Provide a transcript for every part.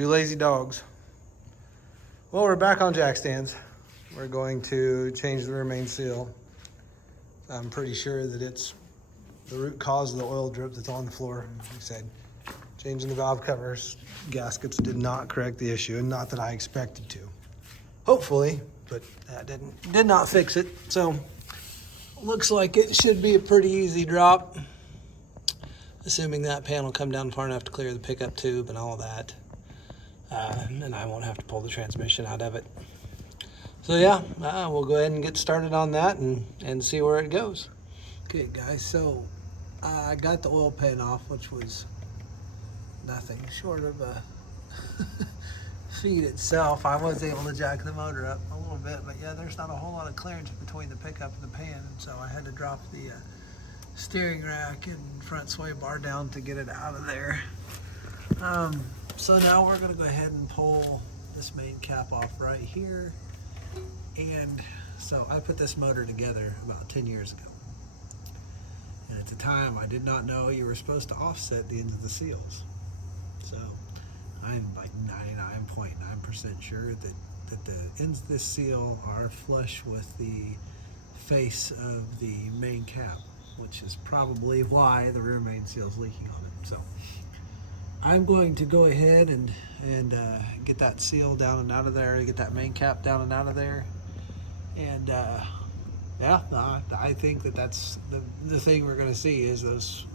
Two lazy dogs. Well, we're back on jack stands. We're going to change the rear main seal. I'm pretty sure that it's the root cause of the oil drip that's on the floor. Like I said, changing the valve covers, gaskets did not correct the issue, and not that I expected to. Hopefully, but that did not fix it. So looks like it should be a pretty easy drop, assuming that panel come down far enough to clear the pickup tube and all that. And I won't have to pull the transmission out of it. So yeah, we'll go ahead and get started on that and see where it goes. Okay guys, so I got the oil pan off, which was nothing short of a feed itself. I was able to jack the motor up a little bit, but yeah, there's not a whole lot of clearance between the pickup and the pan, and so I had to drop the steering rack and front sway bar down to get it out of there. So now we're going to go ahead and pull this main cap off right here. And so I put this motor together about 10 years ago. And at the time, I did not know you were supposed to offset the ends of the seals. So I'm like 99.9% sure that the ends of this seal are flush with the face of the main cap, which is probably why the rear main seal is leaking on it. So I'm going to go ahead and get that seal down and out of there, get that main cap down and out of there. And yeah, I think that's the thing we're going to see is those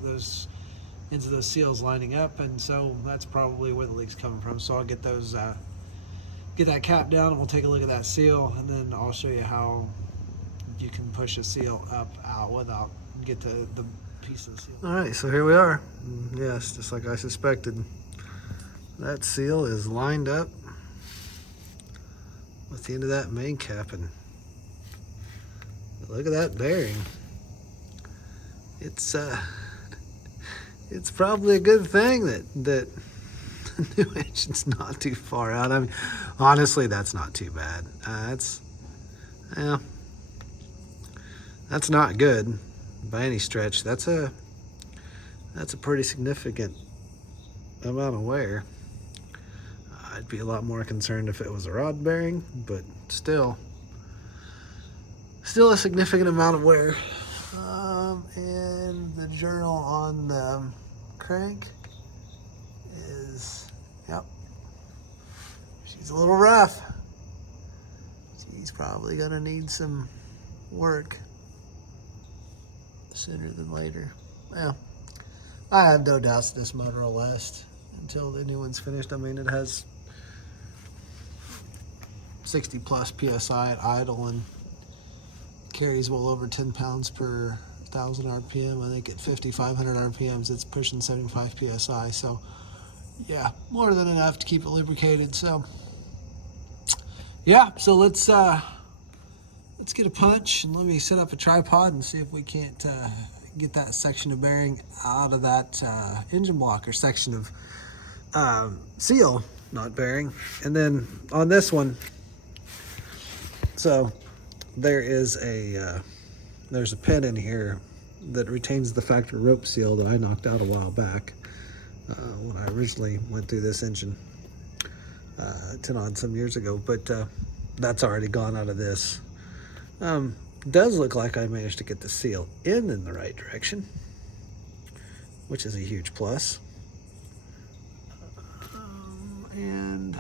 ends of those seals lining up, and so that's probably where the leak's coming from. So I'll get those, get that cap down, and we'll take a look at that seal, and then I'll show you how you can push a seal up out without get the piece of the seal. All right, so here we are. Yes, just like I suspected, that seal is lined up with the end of that main cap, and look at that bearing. It's probably a good thing that the new engine's not too far out. I mean, honestly, that's not too bad. That's not good by any stretch. That's a pretty significant amount of wear. I'd be a lot more concerned if it was a rod bearing, but still a significant amount of wear. And the journal on the crank is, yep, she's a little rough. She's probably gonna need some work sooner than later. Well, I have no doubts this motor will last until the new one's finished. I mean, it has 60 plus PSI at idle and carries well over 10 pounds per 1,000 RPM. I think at 5,500 RPMs, it's pushing 75 PSI. So yeah, more than enough to keep it lubricated. So yeah, so let's get a punch and let me set up a tripod and see if we can't get that section of bearing out of that engine block, or section of seal, not bearing. And then on this one, so there is there's a pin in here that retains the factory rope seal that I knocked out a while back when I originally went through this engine 10 odd some years ago, but that's already gone out of this. Does look like I managed to get the seal in the right direction, which is a huge plus. And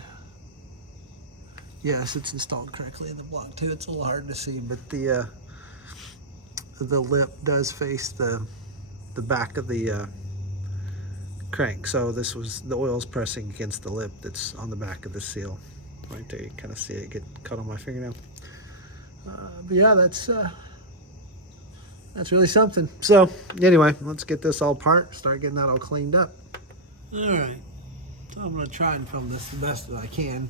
yes, it's installed correctly in the block too. It's a little hard to see, but the lip does face the back of the crank. So this was, the oil's pressing against the lip that's on the back of the seal. Right there, you kind of see it get cut on my fingernail. But yeah, that's really something. So anyway, let's get this all apart, start getting that all cleaned up. All right, so I'm gonna try and film this the best that I can.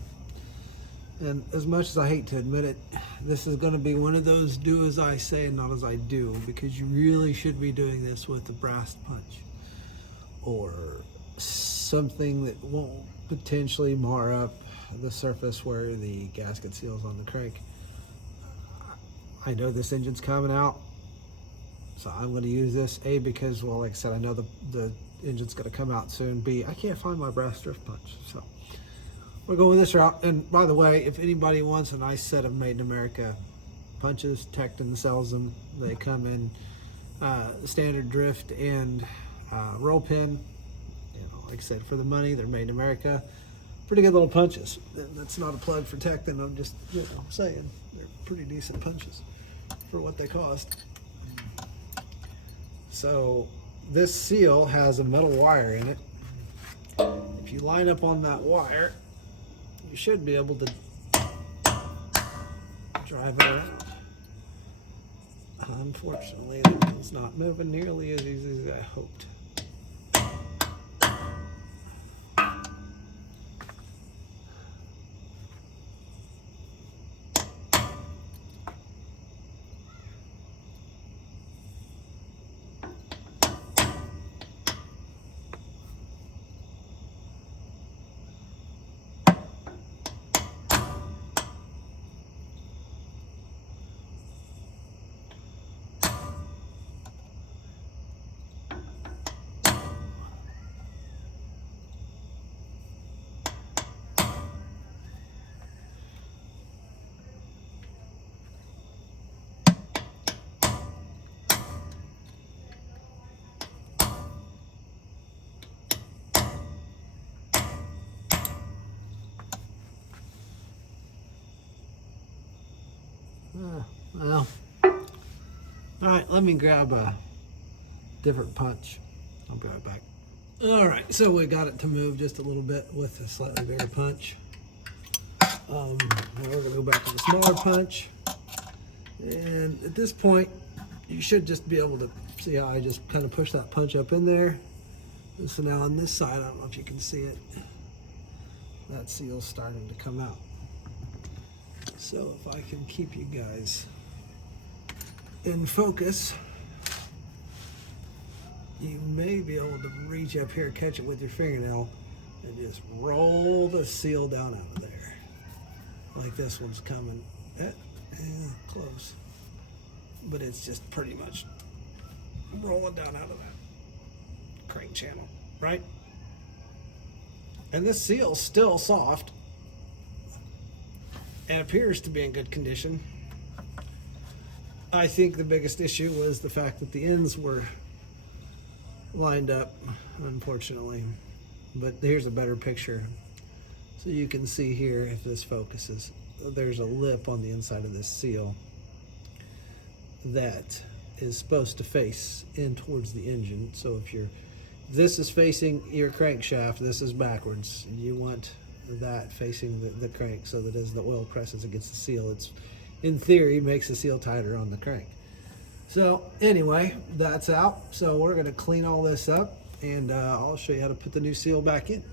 And as much as I hate to admit it, this is gonna be one of those do as I say and not as I do, because you really should be doing this with a brass punch or something that won't potentially mar up the surface where the gasket seals on the crank. I know this engine's coming out, so I'm going to use this, A, because, well, like I said, I know the engine's going to come out soon. B, I can't find my brass drift punch, so we're going this route. And by the way, if anybody wants a nice set of Made in America punches, Tecton sells them. They come in standard drift and roll pin. You know, like I said, for the money, they're Made in America. Pretty good little punches. And that's not a plug for Tecton. I'm just, you know, saying they're pretty decent punches for what they cost. So this seal has a metal wire in it. If you line up on that wire, you should be able to drive it around. Unfortunately, it's not moving nearly as easy as I hoped. Well, all right, let me grab a different punch. I'll be right back. All right, so we got it to move just a little bit with a slightly bigger punch. Now we're gonna go back to the smaller punch. And at this point, you should just be able to see how I just kind of push that punch up in there. And so now on this side, I don't know if you can see it, that seal's starting to come out. So if I can keep you guys in focus, you may be able to reach up here, catch it with your fingernail, and just roll the seal down out of there. Like this one's coming. Close. But it's just pretty much rolling down out of that crank channel, right? And this seal's still soft and appears to be in good condition. I think the biggest issue was the fact that the ends were lined up, unfortunately. But here's a better picture. So you can see here, if this focuses, there's a lip on the inside of this seal that is supposed to face in towards the engine. So if this is facing your crankshaft, this is backwards. You want that facing the crank so that as the oil presses against the seal, it's, in theory, makes the seal tighter on the crank. So anyway, that's out. So we're gonna clean all this up and I'll show you how to put the new seal back in.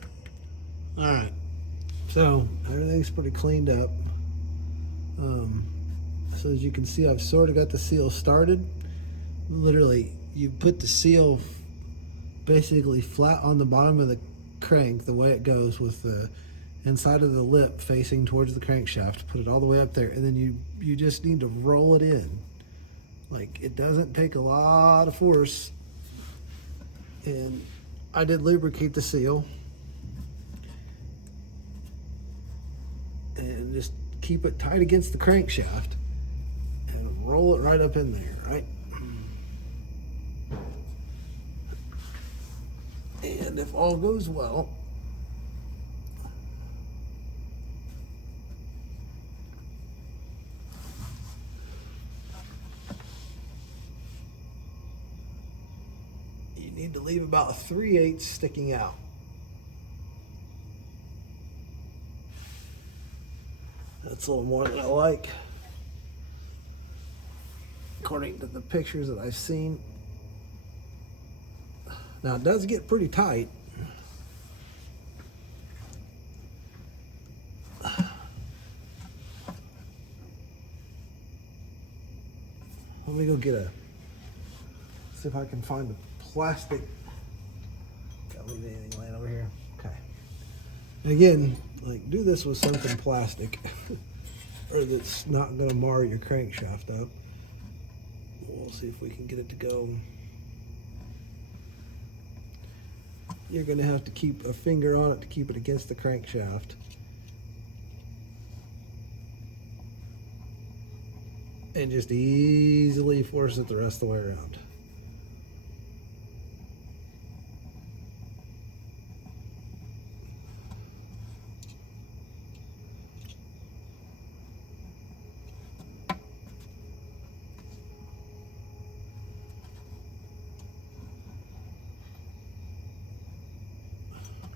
All right, so everything's pretty cleaned up. So as you can see, I've sort of got the seal started. Literally, you put the seal basically flat on the bottom of the crank, the way it goes, with the inside of the lip facing towards the crankshaft. Put it all the way up there, and then you just need to roll it in. Like, it doesn't take a lot of force. And I did lubricate the seal. And just keep it tight against the crankshaft and roll it right up in there, right? And if all goes well, you need to leave about 3/8 sticking out. That's a little more than I like, according to the pictures that I've seen. Now it does get pretty tight. Let me go see if I can find a plastic. Can't leave anything laying over here. Okay. Again, like, do this with something plastic or that's not gonna mar your crankshaft up. We'll see if we can get it to go. You're gonna have to keep a finger on it to keep it against the crankshaft. and just easily force it the rest of the way around.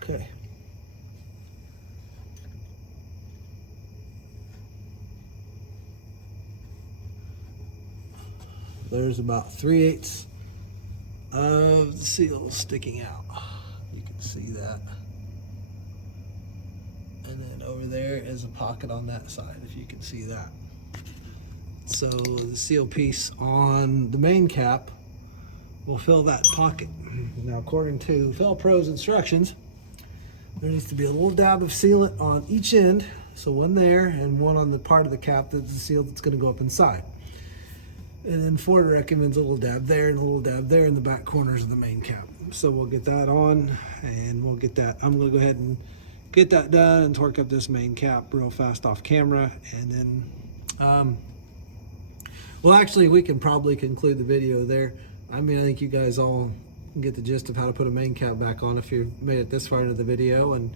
Okay. There's about 3/8 of the seal sticking out. You can see that. And then over there is a pocket on that side, if you can see that. So the seal piece on the main cap will fill that pocket. Now, according to Felpro's instructions, there needs to be a little dab of sealant on each end. So one there and one on the part of the cap that's the seal that's gonna go up inside. And then Ford recommends a little dab there and a little dab there in the back corners of the main cap. So we'll get that on and we'll get that. I'm gonna go ahead and get that done and torque up this main cap real fast off camera. And then, well, actually we can probably conclude the video there. I mean, I think you guys all get the gist of how to put a main cap back on if you've made it this far into the video. And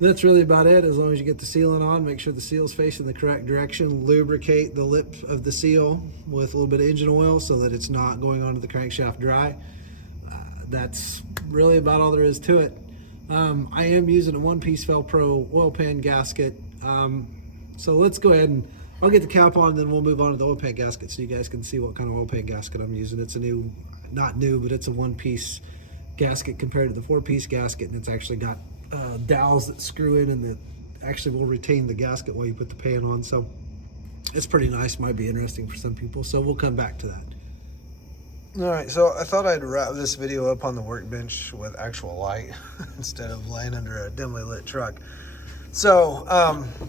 that's really about it. As long as you get the sealant on, make sure the seal's facing the correct direction, lubricate the lip of the seal with a little bit of engine oil so that it's not going onto the crankshaft dry. That's really about all there is to it. I am using a one-piece Felpro oil pan gasket. So let's go ahead and I'll get the cap on and then we'll move on to the oil pan gasket so you guys can see what kind of oil pan gasket I'm using. It's a new, not new, but it's a one-piece gasket compared to the four-piece gasket, and it's actually got dowels that screw in and that actually will retain the gasket while you put the pan on. So it's pretty nice, might be interesting for some people. So we'll come back to that. All right, so I thought I'd wrap this video up on the workbench with actual light instead of laying under a dimly lit truck. So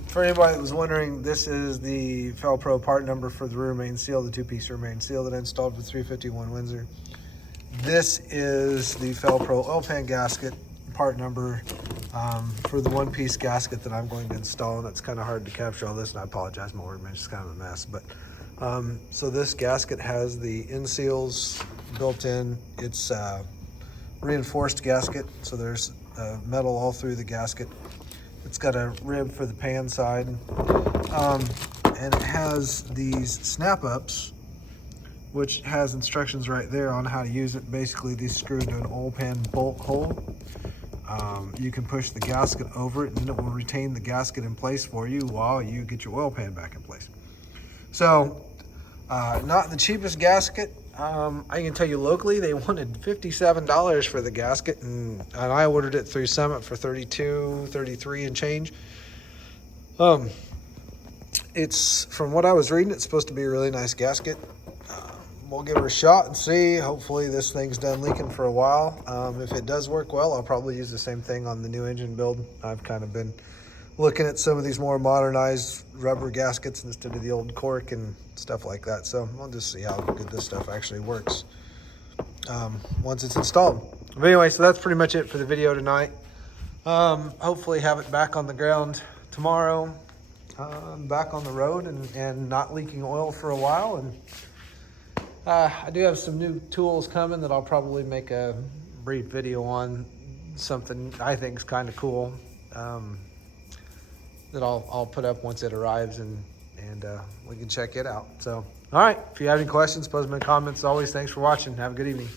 for anybody that was wondering, this is the Felpro part number for the rear main seal, the two-piece rear main seal that I installed with 351 Windsor. This is the Felpro oil pan gasket part number for the one-piece gasket that I'm going to install, and it's kind of hard to capture all this, and I apologize, my workbench is kind of a mess. But so this gasket has the end seals built in. It's reinforced gasket, so there's metal all through the gasket. It's got a rib for the pan side, and it has these snap-ups, which has instructions right there on how to use it. Basically, these screw into an oil pan bolt hole. You can push the gasket over it, and it will retain the gasket in place for you while you get your oil pan back in place. So, not the cheapest gasket. I can tell you locally, they wanted $57 for the gasket, and I ordered it through Summit for $32, $33 and change. It's, from what I was reading, it's supposed to be a really nice gasket. We'll give it a shot and see. Hopefully this thing's done leaking for a while. If it does work well, I'll probably use the same thing on the new engine build. I've kind of been looking at some of these more modernized rubber gaskets instead of the old cork and stuff like that. So we'll just see how good this stuff actually works once it's installed. But anyway, so that's pretty much it for the video tonight. Hopefully have it back on the ground tomorrow, back on the road and not leaking oil for a while. And I do have some new tools coming that I'll probably make a brief video on, something I think is kind of cool, that I'll put up once it arrives, and we can check it out. So, all right, if you have any questions, post them in the comments. As always, thanks for watching. Have a good evening.